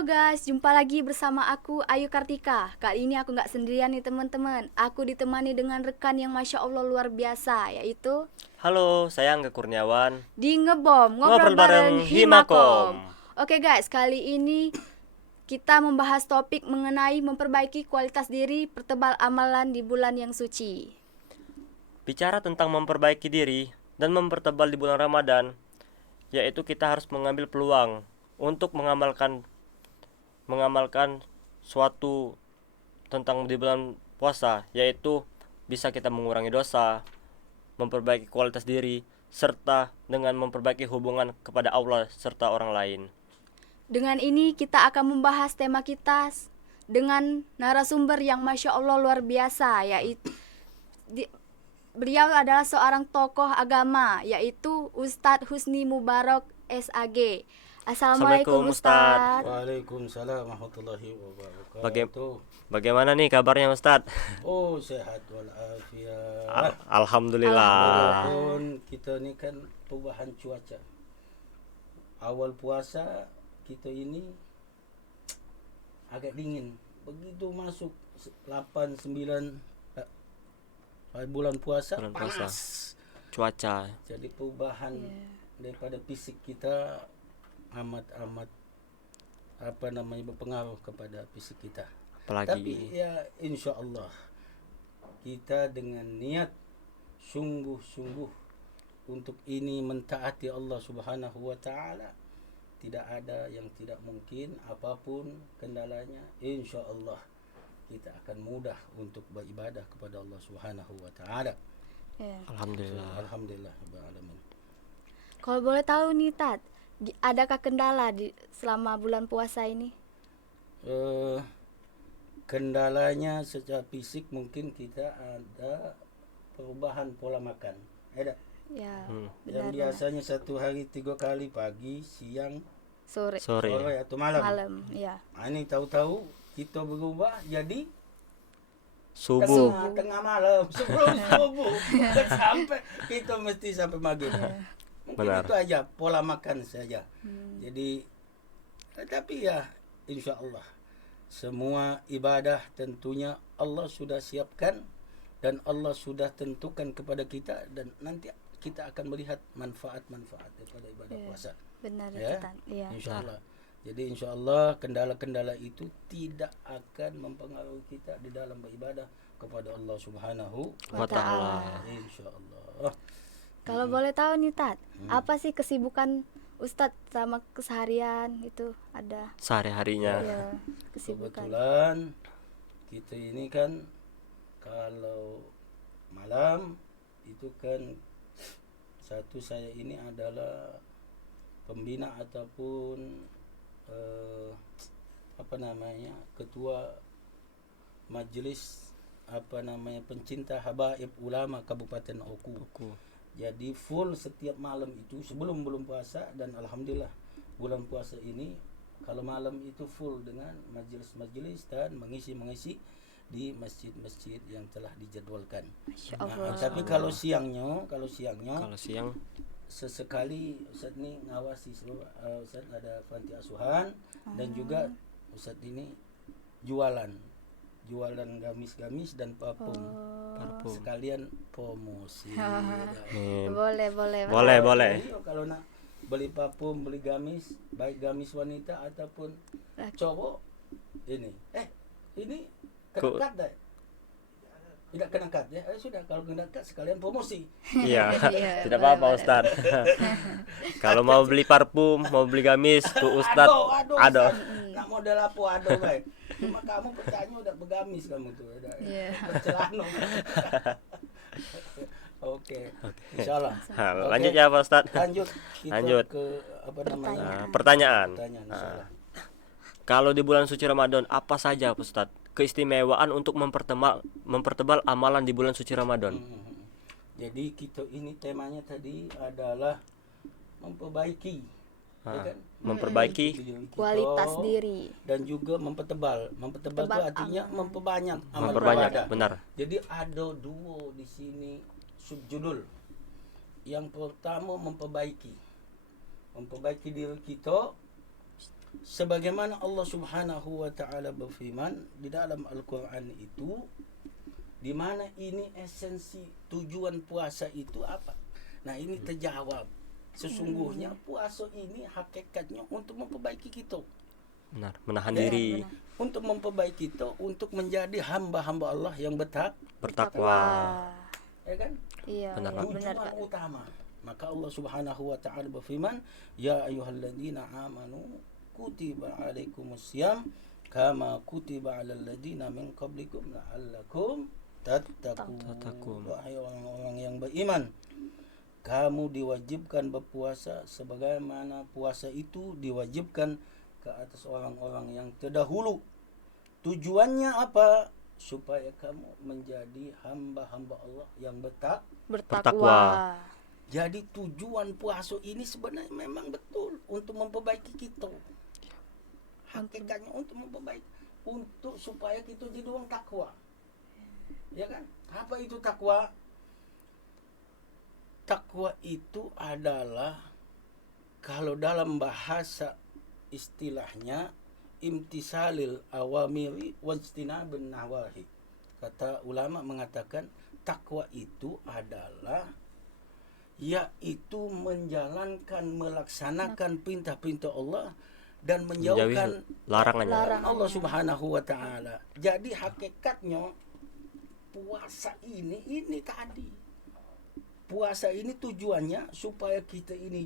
Halo guys, jumpa lagi bersama aku Ayu Kartika. Kali ini aku nggak sendirian nih teman-teman. Aku ditemani dengan rekan yang Masya Allah luar biasa, yaitu Halo, saya Angga Kurniawan. di Ngebom, ngobrol Ngobrol bareng bareng Himakom. Himakom. Oke guys, kali ini kita membahas topik mengenai memperbaiki kualitas diri, pertebal amalan di bulan yang suci. Bicara tentang memperbaiki diri dan mempertebal di bulan Ramadan, yaitu kita harus mengambil peluang untuk mengamalkan suatu tentang di bulan puasa, yaitu bisa kita mengurangi dosa, memperbaiki kualitas diri, serta dengan memperbaiki hubungan kepada Allah serta orang lain. Dengan ini kita akan membahas tema kita dengan narasumber yang Masya Allah luar biasa, yaitu beliau adalah seorang tokoh agama, yaitu Ustadz Husni Mubarak SAG. Assalamualaikum Assalamualaikum Ustadz. Ustadz. Waalaikumsalam warahmatullahi wabarakatuh. Bagaimana nih kabarnya Ustadz? Oh, sehat walafiat. Alhamdulillah. Walaupun kita ni kan perubahan cuaca. Awal puasa kita ini agak dingin. Begitu masuk 8 9 bulan puasa Bulan puasa. panas. Cuaca. Jadi perubahan daripada fisik kita amat berpengaruh kepada fisik kita. Tapi Apalagi ya insya Allah kita dengan niat sungguh-sungguh untuk ini mentaati Allah Subhanahu wa taala, tidak ada yang tidak mungkin, apapun kendalanya insya Allah kita akan mudah untuk beribadah kepada Allah Subhanahu wa taala. Alhamdulillah. Alhamdulillah rabbil alamin. Kalau boleh tahu nih Tat, adakah kendala selama bulan puasa ini? Kendalanya secara fisik mungkin kita ada perubahan pola makan. Ada. Ya, Yang benar. biasanya satu hari 3 kali, pagi, siang, Sore, Sore. atau malam. malam, ya. Nah, ini tahu-tahu kita berubah jadi Subuh. tengah malam sebelum subuh sampai kita mesti sampai maghrib. Mungkin Benar. itu aja pola makan saja. Jadi tapi ya insya Allah semua ibadah tentunya Allah sudah siapkan dan Allah sudah tentukan kepada kita, dan nanti kita akan melihat manfaat-manfaat daripada ibadah puasa. Benar Ya, Tat. Ya. insya Allah. Jadi insya Allah kendala-kendala itu tidak akan mempengaruhi kita di dalam beribadah kepada Allah Subhanahu Wa ta'ala. insya Allah. Kalau boleh tahu nih Tat, apa sih kesibukan Ustadz sama keseharian itu ada? Sehari-harinya. Ya, kesibukan. Kebetulan kita ini kan kalau malam itu kan saya ini adalah pembina ataupun ketua majelis pencinta habaib ulama Kabupaten Oku. Jadi full setiap malam itu sebelum bulan puasa, dan alhamdulillah bulan puasa ini kalau malam itu full dengan majelis-majelis dan mengisi di masjid-masjid yang telah dijadwalkan. Masya Nah, Allah. tapi kalau siangnya Kalau siang sesekali Ustaz ini ngawasi Ustaz ada panti asuhan, dan juga Ustaz ini jualan gamis-gamis dan parfum. parfum. Sekalian promosi. Boleh. Boleh. Iya, kalau nak beli parfum, beli gamis, baik gamis wanita ataupun cowok, ini kena cut dah. Tidak kena cut ya. Sudah, kalau kena cut sekalian promosi. Iya. Iya, Tidak boleh, apa-apa boleh. Ustadz. Kalau mau beli parfum, mau beli gamis tuh Ustadz. Aduh. Nak model apa aduh baik. Cuma kamu pertanyaan udah bergamis kamu tuh. Udah Iya. bercelana. Oke. Insyaallah. Nah, Oke. lanjut ya Pak Ustadz. Lanjut. Kita Lanjut. ke Pertanyaan. insyaallah. Kalau di bulan suci Ramadan, apa saja Ustadz keistimewaan untuk mempertebal amalan di bulan suci Ramadan? Jadi kita ini temanya tadi adalah memperbaiki, ya kan? Memperbaiki Diri kita, Kualitas diri. dan juga mempertebal. Mempertebal itu Tebal artinya amal. memperbanyak amal memperbanyak, ibadah. benar. Jadi ada dua di sini subjudul. Yang pertama memperbaiki diri kita Sebagaimana Allah Subhanahu wa taala berfirman di dalam Al-Qur'an itu, di mana ini esensi tujuan puasa itu apa? Nah, ini terjawab. Sesungguhnya puasa ini hakikatnya untuk memperbaiki kita. Benar, menahan Ya, diri, untuk memperbaiki kita, untuk menjadi hamba-hamba Allah yang bertakwa. ya kan? Iya, Benar, iya, Pak. benar, Tujuan Kak. utama. Maka Allah Subhanahu wa taala berfirman, "Ya ayyuhalladzina amanu kutiba alaikumusiyam kama kutiba alal ladzina min qablikum la'allakum tattaqun." Wahai orang-orang yang beriman, kamu diwajibkan berpuasa sebagaimana puasa itu diwajibkan ke atas orang-orang yang terdahulu. Tujuannya apa? Supaya kamu menjadi hamba-hamba Allah yang Bertakwa. Jadi tujuan puasa ini sebenarnya memang betul untuk memperbaiki kita. Hakikatnya untuk memperbaiki, untuk supaya kita jadi orang takwa. Ya kan? Apa itu takwa? Takwa itu adalah, kalau dalam bahasa istilahnya, imtisalil awamiri wajtinabun nawahi. Kata ulama mengatakan takwa itu adalah yaitu menjalankan, melaksanakan perintah-perintah Allah dan menjauhkan Larangannya. Larangan. Allah Subhanahu wa taala. Jadi hakikatnya puasa ini tadi. Puasa ini tujuannya supaya kita ini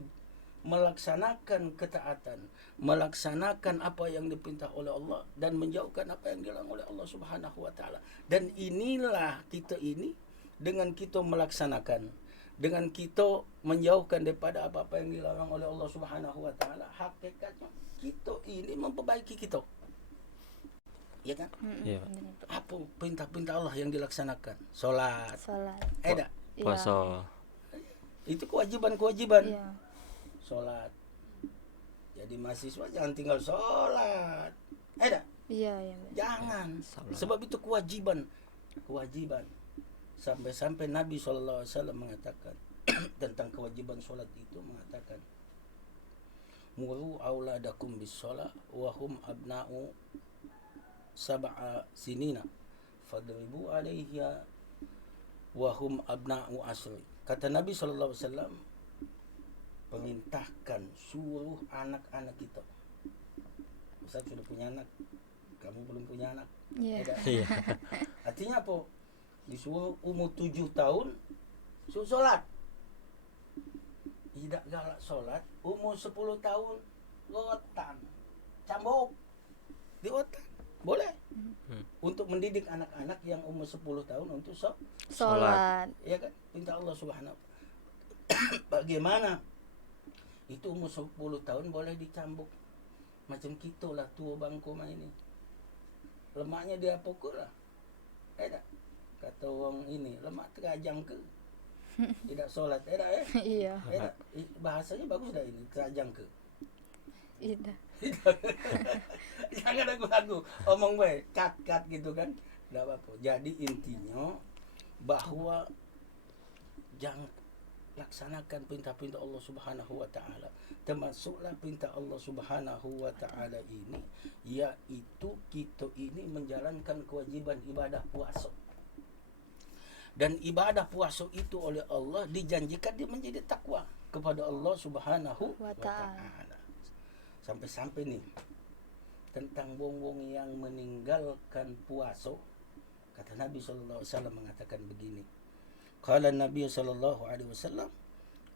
melaksanakan ketaatan, melaksanakan apa yang diperintah oleh Allah dan menjauhkan apa yang dilarang oleh Allah Subhanahu wa taala. Dan inilah kita ini, dengan kita melaksanakan, dengan kita menjauhkan daripada apa-apa yang dilarang oleh Allah Subhanahu wa taala, hakikatnya kita ini memperbaiki kita. Ya kan? Iya. Apa perintah-perintah Allah yang dilaksanakan? Salat. Salat. Ada. Iya. Puasa. Itu kewajiban-kewajiban. Iya. Sholat. Jadi mahasiswa jangan tinggal sholat. Ada. Iya, iya. Jangan. Sholat. Sebab itu kewajiban. Sampai-sampai Nabi SAW mengatakan tentang kewajiban sholat itu, mengatakan, muru auladakum bis sholat wahum abna'u sab'a sinina fadribu alaiha wahum abna'u asri. Kata Nabi SAW, perintahkan, suruh anak-anak kita. Ustaz sudah punya anak, kamu belum punya anak. Iya. Ada. Iya. Artinya apa? Disuruh umur 7 tahun suruh sholat. Tidak galak sholat. Umur 10 tahun rotan, cambuk di otak. Boleh. Untuk mendidik anak-anak yang umur 10 tahun untuk Salat. ya kan? Minta Allah Subhanahu. Bagaimana? Itu umur 10 tahun boleh dicambuk. Macam kita lah tua bangku mah ini. Lemaknya dia pukul lah. Tak? Kata orang ini, lemak terajang ke? Tidak sholat. Tak ya? Iya. Tak? Bahasanya bagus dah ini, terajang ke? Iya. Jangan ragu-ragu. Omong baik, kat gitu kan. Tidak apa-apa. Jadi intinya bahwa jangan laksanakan perintah-perintah Allah Subhanahu wa taala. Termasuklah perintah Allah Subhanahu wa taala ini, yaitu kita ini menjalankan kewajiban ibadah puasa. Dan ibadah puasa itu oleh Allah dijanjikan dia menjadi takwa kepada Allah Subhanahu wa taala. Sampai-sampai nih tentang wong-wong yang meninggalkan puasa, kata Nabi sallallahu alaihi wasallam mengatakan begini. Qala Nabi sallallahu alaihi wasallam,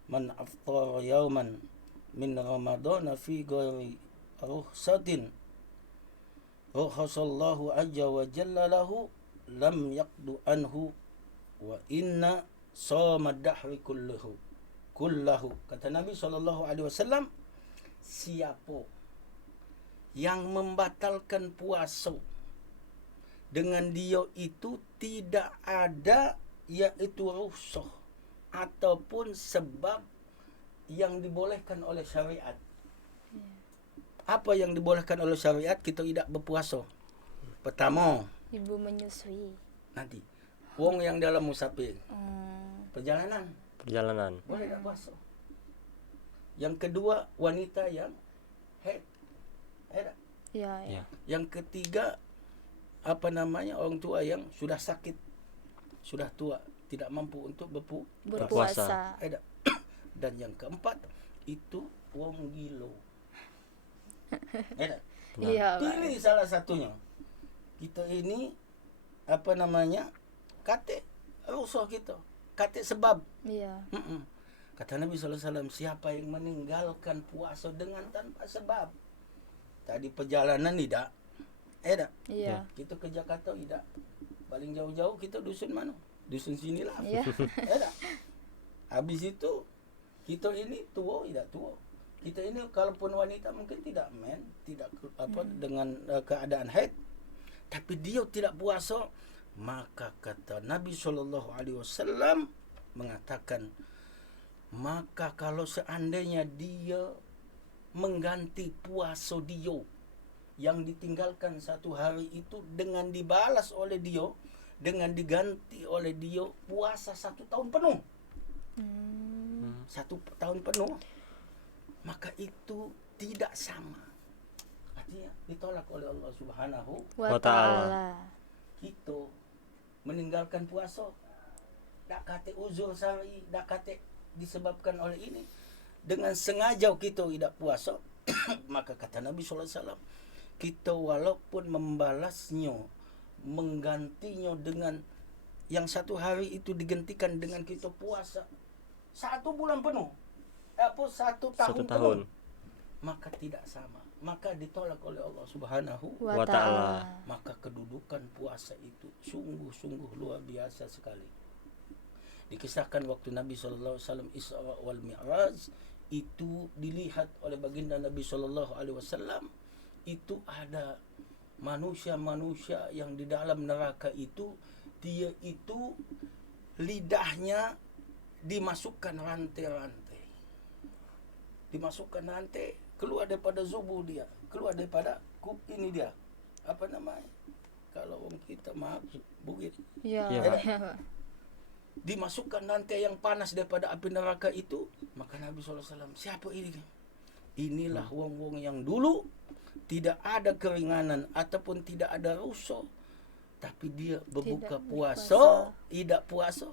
"Man aftara yawman min Ramadan fi ghairi ruhsatin, ruhhasallahu azza wa jalla lahu lam yaqdu anhu wa inna shawma dahri kullahu." Kata Nabi sallallahu alaihi wasallam, siapa yang membatalkan puasa dengan dia itu tidak ada yaitu rukhsah ataupun sebab yang dibolehkan oleh syariat. Apa yang dibolehkan oleh syariat? Kita tidak berpuasa. Pertama, Ibu menyusui. nanti wong yang dalam musafir, perjalanan, boleh tak puasa. Yang kedua, wanita yang haid, Ya, Ya. Yang ketiga apa namanya, orang tua yang sudah sakit, sudah tua, tidak mampu untuk berpuasa. Ada. Dan yang keempat itu wong gilo. Ada. Iya, Pak. Pilih salah satunya. Kita ini apa namanya, kate rusuh kita, kate sebab. Iya. Mm-mm. Kata Nabi SAW, siapa yang meninggalkan puasa dengan tanpa sebab. Tadi perjalanan tidak, tidak. Iya. Kita ke Jakarta tidak. Paling jauh-jauh kita dusun mana? Dusun sinilah. Iya. Tidak. Habis itu kita ini tua, tidak tua. Kita ini kalaupun wanita mungkin tidak tidak dengan keadaan haid, tapi dia tidak puasa, maka kata Nabi SAW mengatakan, maka kalau seandainya dia mengganti puasa dia yang ditinggalkan satu hari itu dengan dibalas oleh dia, dengan diganti oleh dia puasa 1 tahun penuh, 1 tahun penuh, maka itu tidak sama. Artinya ditolak oleh Allah Subhanahu Wa Wa ta'ala. ta'ala. kita meninggalkan puasa dak kate uzur sari, dak kate disebabkan oleh ini, dengan sengaja kita tidak puasa maka kata Nabi SAW, kita walaupun membalasnya, menggantinya dengan yang 1 hari itu digantikan dengan kita puasa 1 bulan penuh, 1 tahun 1 tahun. penuh, maka tidak sama, maka ditolak oleh Allah Subhanahu. Wa Wa ta'ala. ta'ala. Maka kedudukan puasa itu sungguh-sungguh luar biasa sekali. Dikisahkan waktu Nabi SAW Isra wal Mi'raj, itu dilihat oleh baginda Nabi SAW, itu ada manusia-manusia yang di dalam neraka itu, dia itu lidahnya dimasukkan rantai-rantai, dimasukkan rantai, keluar daripada zubu dia, keluar daripada ini dia, apa namanya, kalau orang kita maaf, bukit, Iya. Iya, Pak. Iya, Pak. dimasukkan rantai yang panas daripada api neraka itu. Maka Nabi SAW, siapa ini? Inilah wong-wong yang dulu tidak ada keringanan ataupun tidak ada rusa, tapi dia berbuka Tidak puasa, tidak puasa,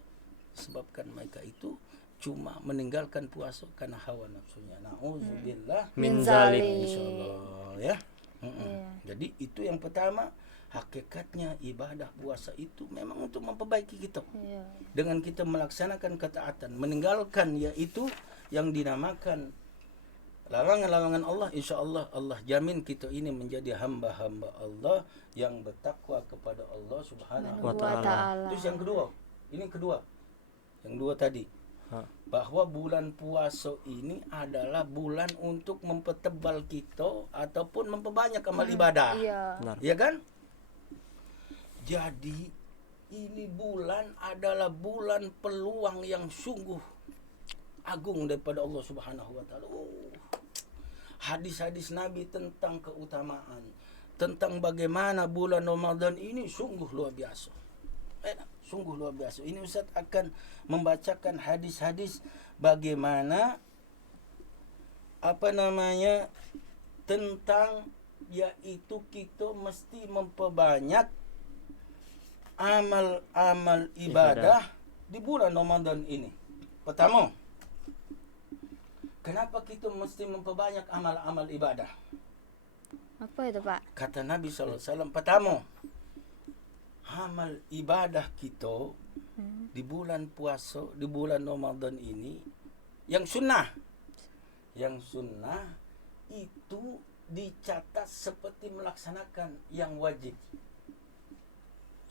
sebabkan mereka itu cuma meninggalkan puasa karena hawa nafsunya. Na'udzubillah Min Min zalik. zalik. insyaallah ya. Iya. Jadi itu yang pertama, hakikatnya ibadah puasa itu memang untuk memperbaiki kita. Iya. Dengan kita melaksanakan ketaatan, meninggalkan yaitu yang dinamakan larangan-larangan Allah, insyaallah Allah jamin kita ini menjadi hamba-hamba Allah yang bertakwa kepada Allah Subhanahu Wa Wa ta'ala. ta'ala. Terus yang kedua, ini kedua. Yang dua tadi, bahwa bulan puasa ini adalah bulan untuk mempertebal kita ataupun memperbanyak amal ibadah. Iya. Benar. Ya kan? Jadi ini bulan adalah bulan peluang yang sungguh agung daripada Allah Subhanahu wa taala. Hadis-hadis Nabi tentang keutamaan, tentang bagaimana bulan Ramadan ini sungguh luar biasa. Sungguh luar biasa. Ini Ustaz akan membacakan hadis-hadis bagaimana apa namanya tentang yaitu kita mesti memperbanyak amal-amal ibadah di bulan Ramadan ini. Pertama, kenapa kita mesti memperbanyak amal-amal ibadah? Apa itu, Pak? Kata Nabi SAW, pertama, amal ibadah kita di bulan puasa, di bulan Ramadan ini, yang sunnah itu dicatat seperti melaksanakan yang wajib.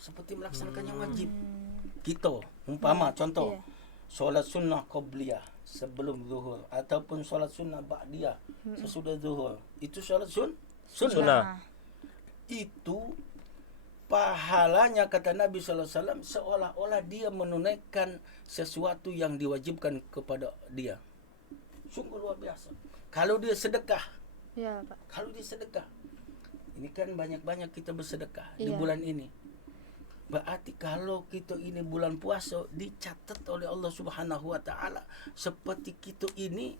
Seperti melaksanakan yang wajib. Kita, umpama contoh, Iya. solat sunnah qabliyah sebelum zuhur ataupun solat sunnah ba'diyah sesudah zuhur, itu solat sunnah. Sunnah. Itu pahalanya kata Nabi SAW seolah-olah dia menunaikan sesuatu yang diwajibkan kepada dia. Sungguh luar biasa. Kalau dia sedekah, Iya, Pak. kalau dia sedekah, ini kan banyak-banyak kita bersedekah di Iya. bulan ini. Berarti kalau kita ini bulan puasa dicatat oleh Allah Subhanahu wa taala seperti kita ini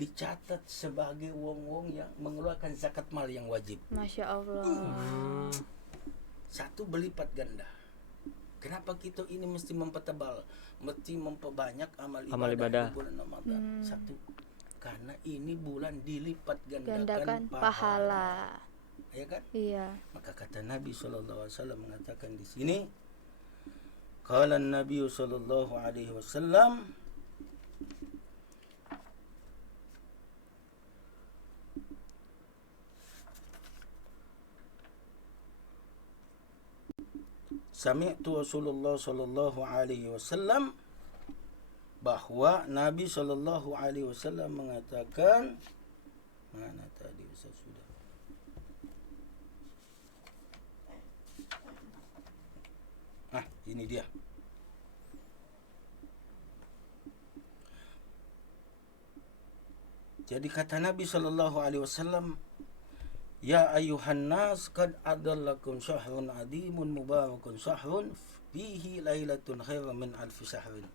dicatat sebagai wong-wong yang mengeluarkan zakat mal yang wajib. Masya Allah. Satu, berlipat ganda. Kenapa kita ini mesti mempertebal, mesti memperbanyak amal ibadah di bulan Ramadan? Satu, karena ini bulan dilipat gandakan pahala. Ya kan? Iya. Maka kata Nabi SAW mengatakan di sini, qala Nabi SAW, sami'tu Rasulullah sallallahu alaihi wasallam, bahwa Nabi sallallahu alaihi wasallam mengatakan, mana tadi Ustaz sudah? Ini dia. Jadi kata Nabi sallallahu alaihi wasallam, ya ayuhan nas qad adallakum syahrun adimun mubarakun syahrun fihi lailatun khairan min alfi syahrin.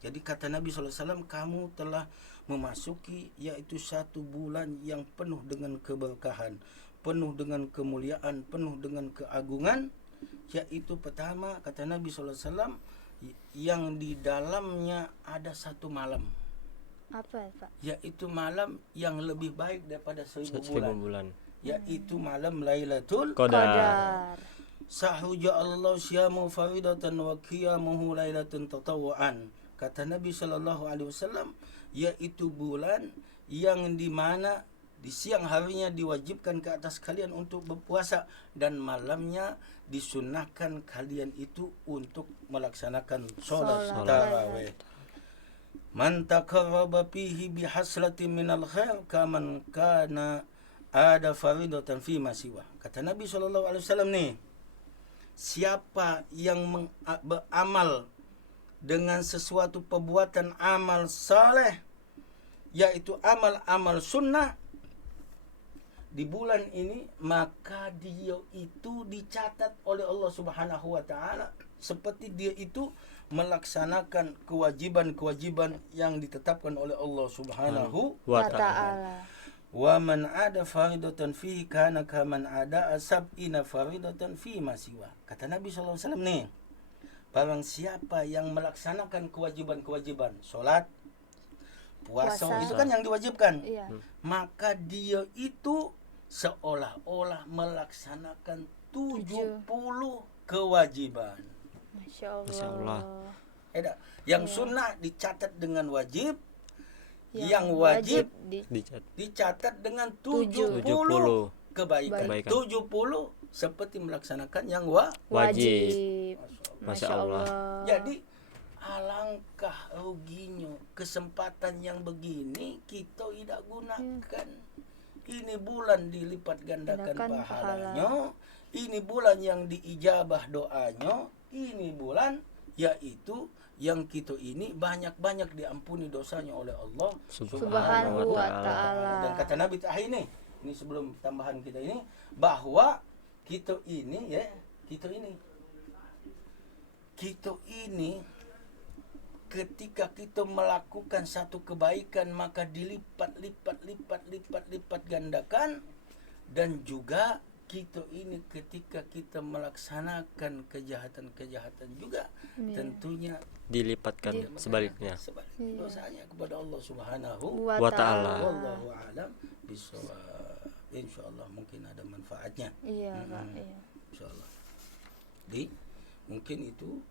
Jadi kata Nabi SAW, kamu telah memasuki yaitu satu bulan yang penuh dengan keberkahan, penuh dengan kemuliaan, penuh dengan keagungan. Yaitu pertama, kata Nabi SAW, yang di dalamnya ada satu malam. Apa Pak? Yaitu malam yang lebih baik daripada 1000 bulan. bulan. Yaitu malam Lailatul Qadar. Sahuja Allah syamu faridatan wa qiyamuhu lailatun tatawuan. Kata Nabi SAW, yaitu bulan yang dimana di siang harinya diwajibkan ke atas kalian untuk berpuasa, dan malamnya disunahkan kalian itu untuk melaksanakan sholat tarawih. Man taqarraba fihi bihaslatin minal khair kaman kana ada faridatan fi masiwa. Kata Nabi SAW nih, siapa yang beramal dengan sesuatu perbuatan amal saleh, yaitu amal-amal sunnah di bulan ini, maka dia itu dicatat oleh Allah Subhanahu wa taala seperti dia itu melaksanakan kewajiban-kewajiban yang ditetapkan oleh Allah Subhanahu wa ta'ala. Wa man ada faridatan fihi kana kaman ada sab'ina faridatan fi masiwa. Kata Nabi SAW nih, barang siapa yang melaksanakan kewajiban-kewajiban, sholat, puasa, itu kan yang diwajibkan, Iya. maka dia itu seolah-olah melaksanakan 70 kewajiban. Masya Allah. Masya Allah. Yang sunnah dicatat dengan wajib, yang wajib dicatat dengan 70 kebaikan. 70 seperti melaksanakan yang wajib. Masya Allah. Jadi alangkah ruginya kesempatan yang begini kita tidak gunakan. Ini bulan dilipat gandakan pahalanya, ini bulan yang diijabah doanya, ini bulan yaitu yang kita ini banyak-banyak diampuni dosanya oleh Allah Subhanahu wa ta'ala. Dan kata Nabi ini sebelum tambahan kita ini, bahwa kita ini ketika kita melakukan satu kebaikan maka dilipat gandakan, dan juga kita ini ketika kita melaksanakan kejahatan juga tentunya dilipatkan sebaliknya dosanya kepada Allah Subhanahu wa ta'ala. Wallahu a'lam bishawab. Insyaallah mungkin ada manfaatnya. Iya, Pak. Iya. Insyaallah. Jadi mungkin itu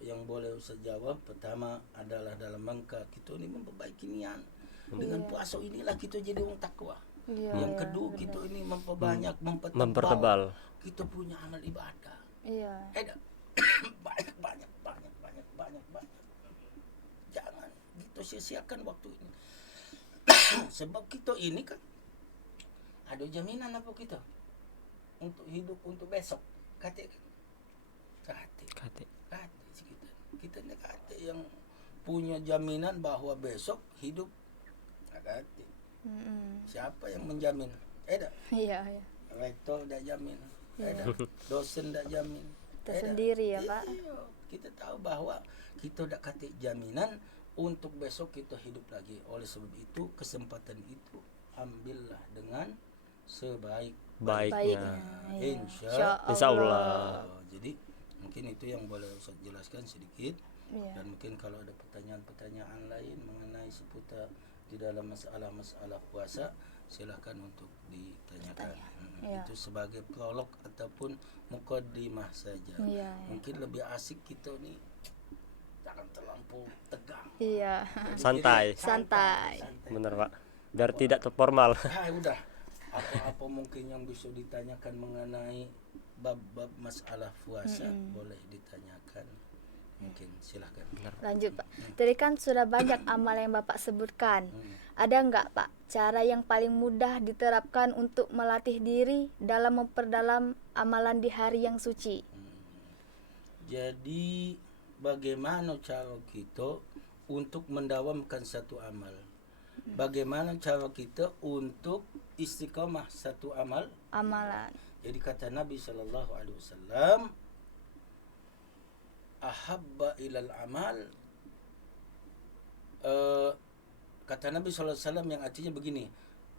yang boleh Ustaz jawab. Pertama adalah dalam rangka kita ini memperbaiki niat. Dengan puasa inilah kita jadi orang takwa. Iya, Yang kedua benar. kita ini memperbanyak, mempertebal kita punya amal ibadah. Iya. banyak. Jangan kita sia-siakan waktu ini. Sebab kita ini kan ada jaminan apa kita untuk hidup untuk besok. Kate kita ni kate yang punya jaminan bahwa besok hidup. Kate. Siapa yang menjamin? Iya. Rektor dah jamin. Dosen dah jamin. Tersendiri ya, Pak. Iya. Kita tahu bahwa kita dah kata jaminan untuk besok kita hidup lagi. Oleh sebab itu kesempatan itu ambillah dengan Baiknya. Insya Insya Allah. Jadi mungkin itu yang boleh Ustaz jelaskan sedikit. Iya. Dan mungkin kalau ada pertanyaan-pertanyaan lain mengenai seputar di dalam masalah-masalah puasa, silahkan untuk ditanyakan. Iya. Itu sebagai prolog ataupun mukaddimah saja. Iya. Mungkin lebih asik kita nih jangan terlampau tegang. Iya. Santai. Santai. Bener Pak, biar tidak formal. Udah. Apa-apa mungkin yang bisa ditanyakan mengenai bab-bab masalah puasa boleh ditanyakan. Mungkin silahkan. Lanjut Pak. Tadi kan sudah banyak amal yang Bapak sebutkan. Ada nggak Pak cara yang paling mudah diterapkan untuk melatih diri dalam memperdalam amalan di hari yang suci? Jadi bagaimana cara kita untuk mendawamkan satu amal? Bagaimana cara kita untuk istiqamah satu Amalan. Jadi kata Nabi sallallahu alaihi wasallam, ahabba ilal amal, kata Nabi sallallahu alaihi wasallam yang artinya begini,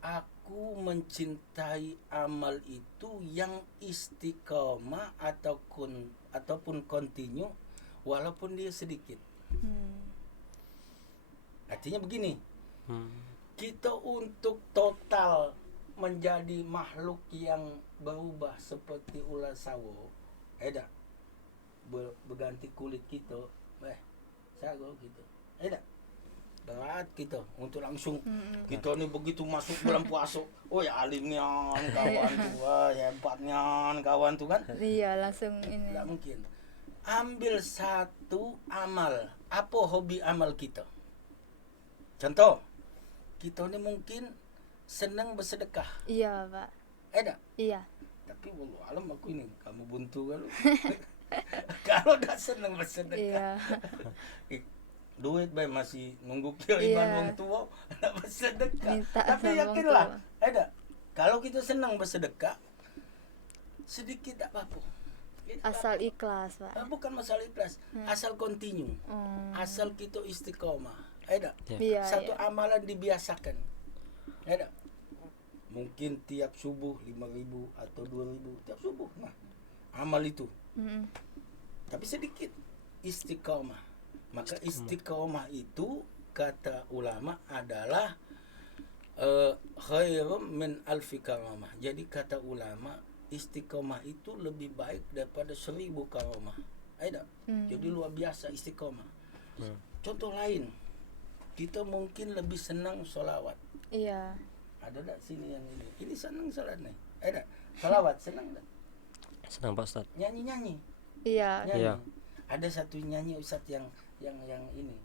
aku mencintai amal itu yang istiqamah ataupun kontinu walaupun dia sedikit. Artinya begini, kita untuk total menjadi makhluk yang berubah seperti ular sawo, berganti kulit kita, sawo gitu, berat kita untuk langsung kita ni begitu masuk bulan puasa, ya alimnya kawan tu, hebatnya kawan tu kan, Iya, langsung ini. tidak mungkin. Ambil satu amal, apa hobi amal kita? Contoh, kita ni mungkin senang bersedekah, Iya Pak. Iya. tapi wallahu alam aku ini kamu buntu kalau kalau dah senang bersedekah, Iya. duit baik masih nunggu kira Iya. iman wong tua nak bersedekah. Minta Tapi sama yakinlah, wong kalau kita senang bersedekah sedikit tak apa-apa. Asal ikhlas Pak. Bukan masalah ikhlas, asal continue, asal kita istiqomah. Iya. Satu amalan dibiasakan. Mungkin tiap subuh 5.000 atau 2.000 tiap subuh. Nah, amal itu. Tapi sedikit istiqomah. Maka istiqomah itu kata ulama adalah khairum min alfi karamah. Jadi kata ulama istiqomah itu lebih baik daripada 1.000 karamah. Jadi luar biasa istiqomah. Contoh lain, kita mungkin lebih senang solawat. Iya. Ada tak sini yang ini? Ini senang salat nih. Solawat senang tak? Senang Pak Ustaz. Nyanyi-nyanyi. Iya. Nyanyi. Iya. Ada satu nyanyi Ustadz yang ini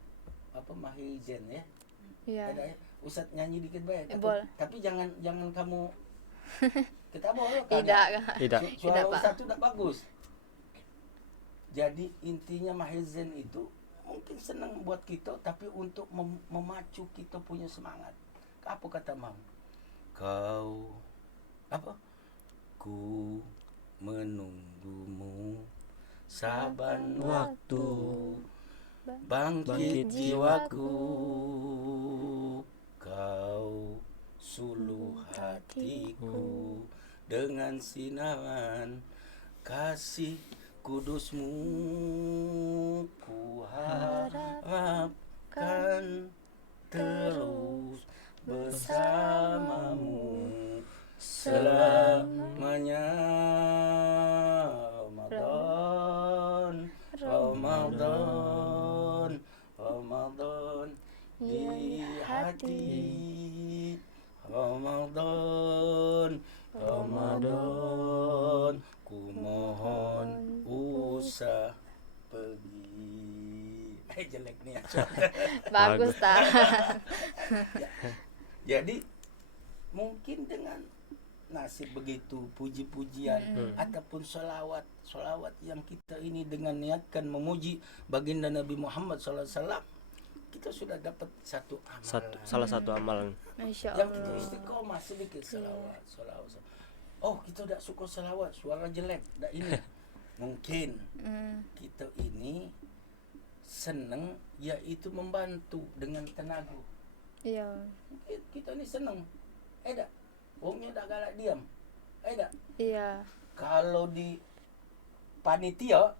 apa Mahir Zen ya. Iya. Ada ya. Ustadz nyanyi dikit baik. Boleh. Tapi jangan kamu kita boleh Tidak. Tidak. Suara Tidak, Pak. Ustadz itu tak bagus. Jadi intinya Mahir Zen itu mungkin senang buat kita tapi untuk memacu kita punya semangat. Apa kata Mam? Kau apa? Ku menunggumu saban waktu, bangkit jiwaku, kau suluh hatiku dengan sinaran kasih kudusmu, ku harapkan terus bersamamu selamanya. Ramadan di hati, Ramadan ku mohon usah pergi. Jelek nih ya. Bagus tak? Jadi mungkin dengan nasib begitu puji-pujian ataupun solawat yang kita ini dengan niatkan memuji baginda Nabi Muhammad SAW, kita sudah dapat satu amalan. Salah satu amalan. Masya Yang kita Allah. istiqomah sedikit salawat. Oh, kita tidak suka salawat, suara jelek, tidak ini. Mungkin kita ini seneng yaitu membantu dengan tenaga. Iya. Kita ini seneng. Eda. Wongnya tak galak diam. Eda. Iya. Kalau di panitia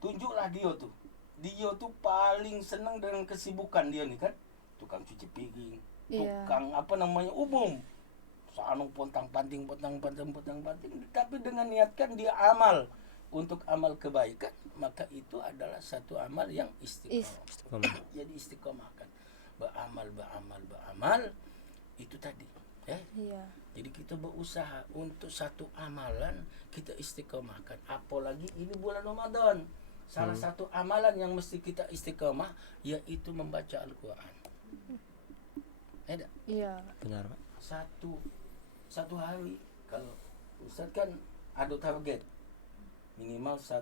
tunjuklah dia tuh. Dia tuh paling senang dengan kesibukan dia nih kan. Tukang cuci piring, Iya. tukang apa namanya umum. Sanu pontang-panting. Tapi dengan niatkan dia amal untuk amal kebaikan, maka itu adalah satu amal yang istiqomah. Jadi istiqomahkan. Beramal itu tadi. Iya. Jadi kita berusaha untuk satu amalan kita istiqomahkan. Apalagi ini bulan Ramadan. Salah satu amalan yang mesti kita istiqomah yaitu membaca Al-Quran. Ada? Iya. Benar, Pak. Satu hari kalau Ustaz kan ada target minimal 1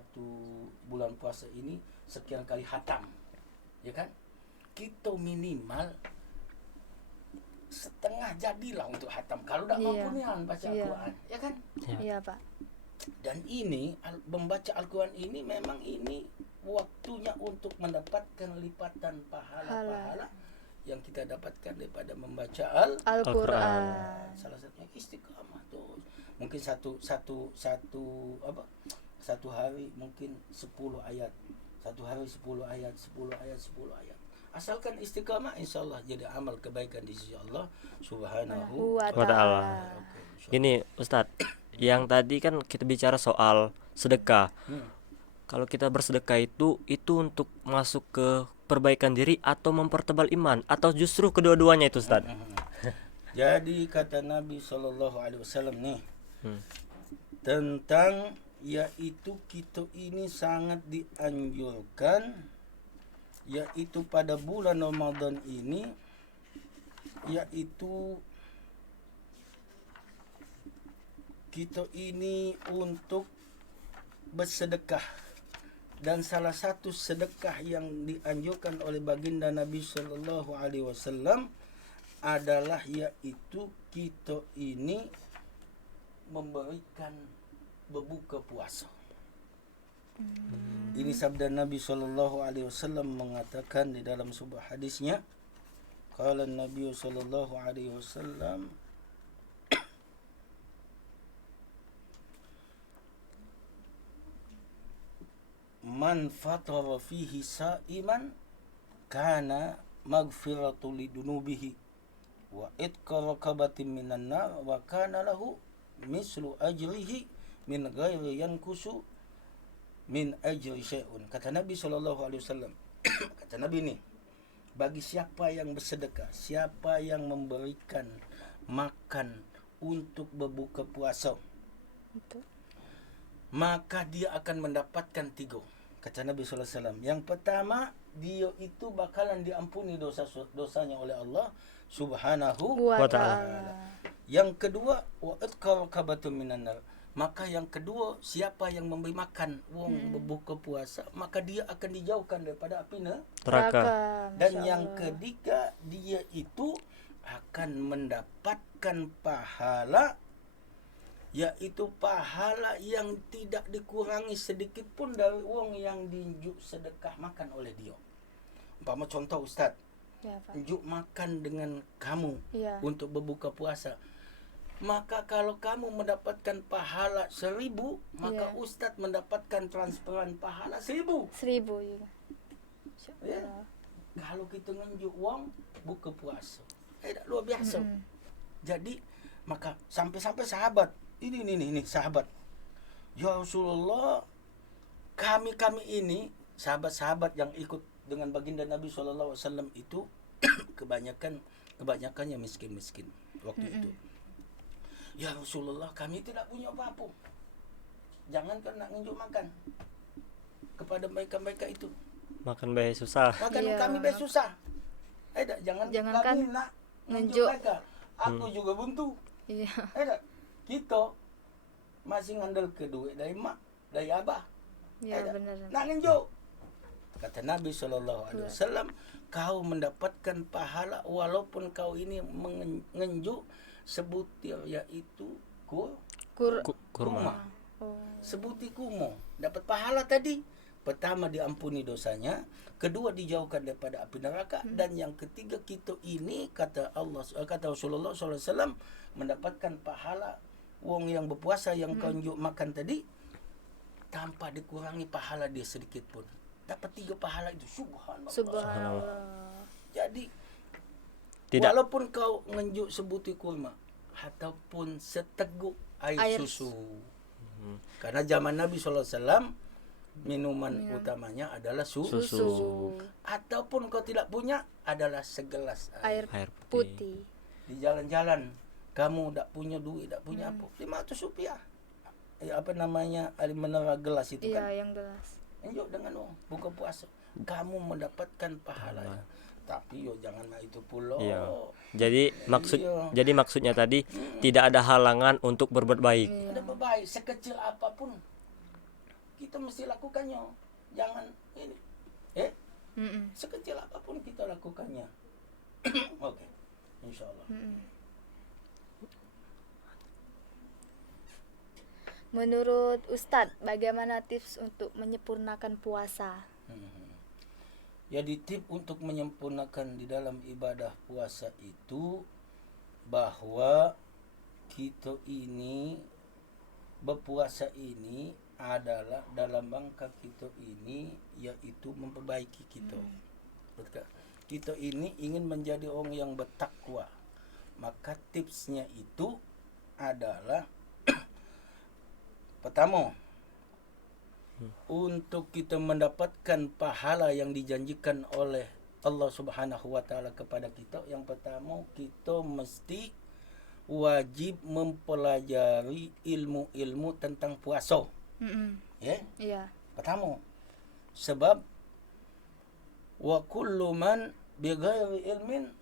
bulan puasa ini sekian kali khatam, ya kan? Kita minimal setengah jadilah untuk khatam. Kalau tidak Iya. mampu nian baca Iya. Al-Quran, ya kan? Iya, Pak. Dan ini membaca Al-Quran ini memang ini waktunya untuk mendapatkan lipatan pahala-pahala yang kita dapatkan daripada membaca Al-Qur'an. salah satunya istiqamah tuh. Mungkin satu hari mungkin 10 ayat. Satu hari 10 ayat. Asalkan istiqamah, insyaallah jadi amal kebaikan di sisi Allah Subhanahu Wa Wa ta'ala. ta'ala. Oke, insyaallah. Gini Ustadz, yang tadi kan kita bicara soal sedekah. Kalau kita bersedekah itu untuk masuk ke perbaikan diri atau mempertebal iman, atau justru kedua-duanya itu Ustadz? Jadi kata Nabi SAW nih tentang yaitu kita ini sangat dianjurkan yaitu pada bulan Ramadan ini yaitu kita ini untuk bersedekah, dan salah satu sedekah yang dianjurkan oleh baginda Nabi Sallallahu Alaihi Wasallam adalah yaitu kita ini memberikan berbuka puasa. Ini sabda Nabi Sallallahu Alaihi Wasallam mengatakan di dalam sebuah hadisnya, qala Nabi Sallallahu Alaihi Wasallam, man fatara fihi sa'iman kana maghfiratu lidunubihi wa itqa raqabatin minan nar wa kana lahu mislu ajrihi min ghairi yankusu min ajri syai'un. Kata Nabi sallallahu alaihi wasallam, kata Nabi ini, bagi siapa yang bersedekah, siapa yang memberikan makan untuk berbuka puasa, Betul. maka dia akan mendapatkan 3. Kata Nabi sallallahu alaihi wasallam, yang pertama, dia itu bakalan diampuni dosanya oleh Allah Subhanahu Wa Wa ta'ala. Yang kedua, wa itqa raqabatun minan nar. Maka yang kedua, siapa yang memberi makan wong berbuka puasa, maka dia akan dijauhkan daripada api Neraka. Dan Masya yang Allah. ketiga, dia itu akan mendapatkan pahala, yaitu pahala yang tidak dikurangi sedikit pun dari wong yang diunjuk sedekah makan oleh dia. Umpama contoh Ustaz, Ya, Pak. unjuk makan dengan kamu Iya. untuk berbuka puasa, maka kalau kamu mendapatkan pahala 1000, maka Iya. Ustadz mendapatkan transferan pahala 1000. 1000 juga. Masya Ya. Allah. Kalau kita nunjuk uang buka puasa, luar biasa. Jadi maka sampai sahabat ini sahabat, ya Rasulullah, kami ini sahabat-sahabat yang ikut dengan baginda Nabi SAW itu kebanyakannya miskin waktu itu. Ya Rasulullah, kami tidak punya apa-apa. Jangankan nak nunjuk makan kepada mereka itu. Makan bayi susah. Makan Iya. kami baik susah. Jangankan kan kami nak nunjuk. nunjuk mereka. Aku juga buntu. Iya. Kita masih ngandel ke duit dari mak, dari abah. Iya, benar. Nak nunjuk. Kata Nabi SAW, kau mendapatkan pahala walaupun kau ini mengunjuk sebutir, yaitu Kurma. kurma. Oh. Sebutir kurma. Dapat pahala tadi. pertama diampuni dosanya, kedua dijauhkan daripada api neraka, dan yang ketiga kita ini kata Rasulullah SAW mendapatkan pahala wong yang berpuasa yang kau unjuk makan tadi tanpa dikurangi pahala dia sedikit pun. Dapat 3 pahala itu, subhanallah. Subhanallah. Jadi Tidak. walaupun kau ngenjuk sebutir kurma ataupun seteguk air susu. Karena zaman Nabi SAW minuman utamanya adalah Susu. Ataupun kau tidak punya adalah segelas air. Air putih. putih. Di jalan-jalan kamu tak punya duit, tak punya apa, 500 rupiah. Apa namanya, air mineral gelas itu Iya, kan. yang gelas. Enjok dengan uang buka puasa, kamu mendapatkan pahalanya. Tapi yo jangan itu pula. Iya. Jadi Iya. maksudnya tadi tidak ada halangan untuk berbuat baik. Iya. Ada baik sekecil apapun kita mesti lakukannya. Jangan ini. Sekecil apapun kita lakukannya. Oke. Insyaallah. Menurut Ustadz, bagaimana tips untuk menyempurnakan puasa? Jadi tip untuk menyempurnakan di dalam ibadah puasa itu bahwa kita ini berpuasa ini adalah dalam rangka kita ini yaitu memperbaiki kita. Betul? Kita ini ingin menjadi orang yang bertakwa. Maka tipsnya itu adalah pertama, untuk kita mendapatkan pahala yang dijanjikan oleh Allah Subhanahu wa taala kepada kita, yang pertama kita mesti wajib mempelajari ilmu-ilmu tentang puasa. Ya. Iya. Pertama, sebab wa kullu man bighairi ilmin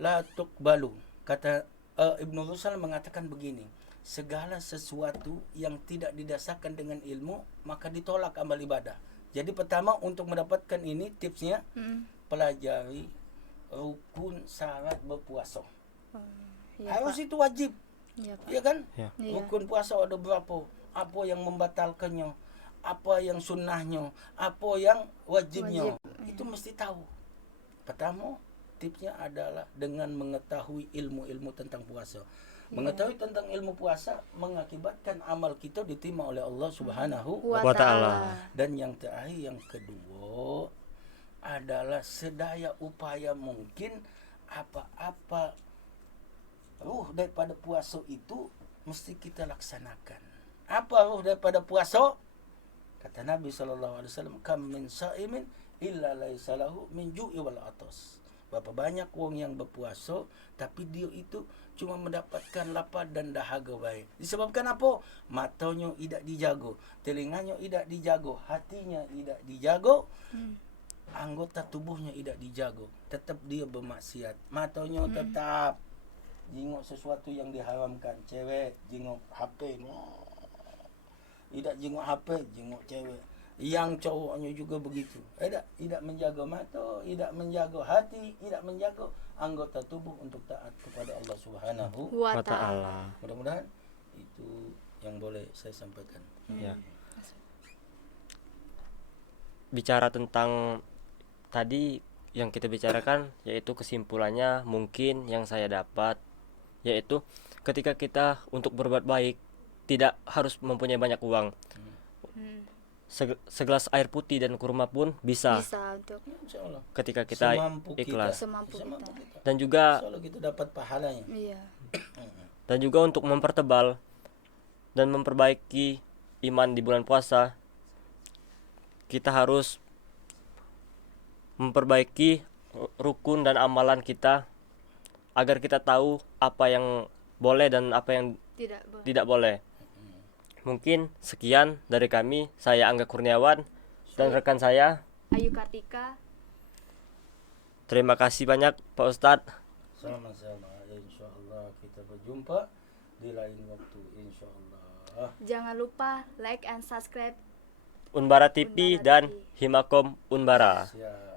la tuqbalu. Kata Ibnu Rushd mengatakan begini, segala sesuatu yang tidak didasarkan dengan ilmu maka ditolak amal ibadah. Jadi pertama untuk mendapatkan ini tipsnya pelajari rukun syarat berpuasa. Iya, Harus Pak. itu wajib. Iya, Pak. Ya kan? Ya. Iya. Rukun puasa ada berapa? Apa yang membatalkannya? Apa yang sunnahnya? Apa yang wajibnya? Itu mesti tahu. Pertama, tipsnya adalah dengan mengetahui ilmu-ilmu tentang puasa. Mengetahui tentang ilmu puasa mengakibatkan amal kita diterima oleh Allah Subhanahu Wa ta'ala. Dan yang terakhir, yang kedua adalah sedaya upaya mungkin apa-apa ruh daripada puasa itu mesti kita laksanakan. Apa ruh daripada puasa? Kata Nabi SAW, kam min sa'imin illa laisa lahu min ju'i wal atas. Berapa banyak orang yang berpuasa tapi dia itu cuma mendapatkan lapar dan dahaga baik. Disebabkan apa? Matanya tidak dijaga, telinganya tidak dijaga, hatinya tidak dijaga, anggota tubuhnya tidak dijaga. Tetap dia bermaksiat. Matanya tetap jenguk sesuatu yang diharamkan, cewek jenguk HP, tidak jenguk HP, jenguk cewek. Yang cowoknya juga begitu. Tidak menjaga mata, tidak menjaga hati, tidak menjaga anggota tubuh untuk taat kepada Allah Subhanahu Wa Wa ta'ala. ta'ala. Mudah-mudahan itu yang boleh saya sampaikan. Ya. Bicara tentang tadi yang kita bicarakan, yaitu kesimpulannya mungkin yang saya dapat yaitu ketika kita untuk berbuat baik tidak harus mempunyai banyak uang. Segelas air putih dan kurma pun bisa Bisa untuk Insyaallah. ketika kita Semampu ikhlas. semampu Semampu kita. kita. Dan juga Insyaallah kita dapat pahalanya. Iya. untuk mempertebal dan memperbaiki iman di bulan puasa, kita harus memperbaiki rukun dan amalan kita agar kita tahu apa yang boleh dan apa yang Tidak boleh. tidak boleh. Mungkin sekian dari kami. Saya Angga Kurniawan dan rekan saya. Ayu Kartika. Terima kasih banyak Pak Ustadz. Sama-sama. Insyaallah kita berjumpa di lain waktu insyaallah. Jangan lupa like and subscribe Unbara TV Unbara dan TV. Himakom Unbara. Siap.